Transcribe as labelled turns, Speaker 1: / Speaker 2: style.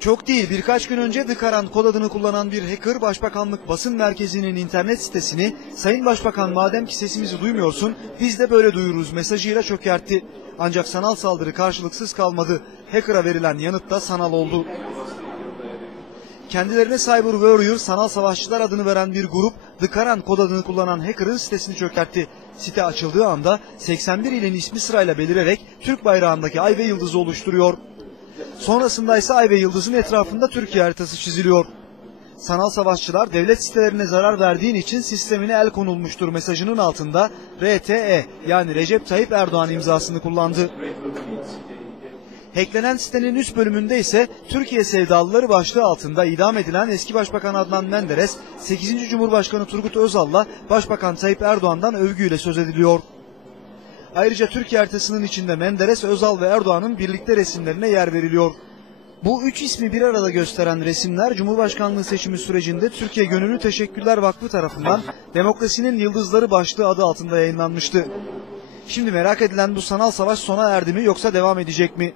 Speaker 1: Çok değil birkaç gün önce Dıkaran kod adını kullanan bir hacker Başbakanlık basın merkezinin internet sitesini Sayın Başbakan madem ki sesimizi duymuyorsun biz de böyle duyururuz mesajıyla çökertti. Ancak sanal saldırı karşılıksız kalmadı. Hacker'a verilen yanıt da sanal oldu. Kendilerine Cyber Warrior sanal savaşçılar adını veren bir grup Dıkaran kod adını kullanan hacker'ın sitesini çökertti. Site açıldığı anda 81 ilin ismi sırayla belirerek Türk bayrağındaki ay ve yıldızı oluşturuyor. Sonrasında ise ay ve yıldızın etrafında Türkiye haritası çiziliyor. Sanal savaşçılar devlet sitelerine zarar verdiğin için sistemine el konulmuştur mesajının altında RTE yani Recep Tayyip Erdoğan imzasını kullandı. Hacklenen sitenin üst bölümünde ise Türkiye sevdalıları başlığı altında idam edilen eski Başbakan Adnan Menderes, 8. Cumhurbaşkanı Turgut Özal'la Başbakan Tayyip Erdoğan'dan övgüyle söz ediliyor. Ayrıca Türkiye haritasının içinde Menderes, Özal ve Erdoğan'ın birlikte resimlerine yer veriliyor. Bu üç ismi bir arada gösteren resimler Cumhurbaşkanlığı seçimi sürecinde Türkiye Gönüllü Teşekkürler Vakfı tarafından Demokrasinin Yıldızları başlığı adı altında yayınlanmıştı. Şimdi merak edilen bu sanal savaş sona erdi mi yoksa devam edecek mi?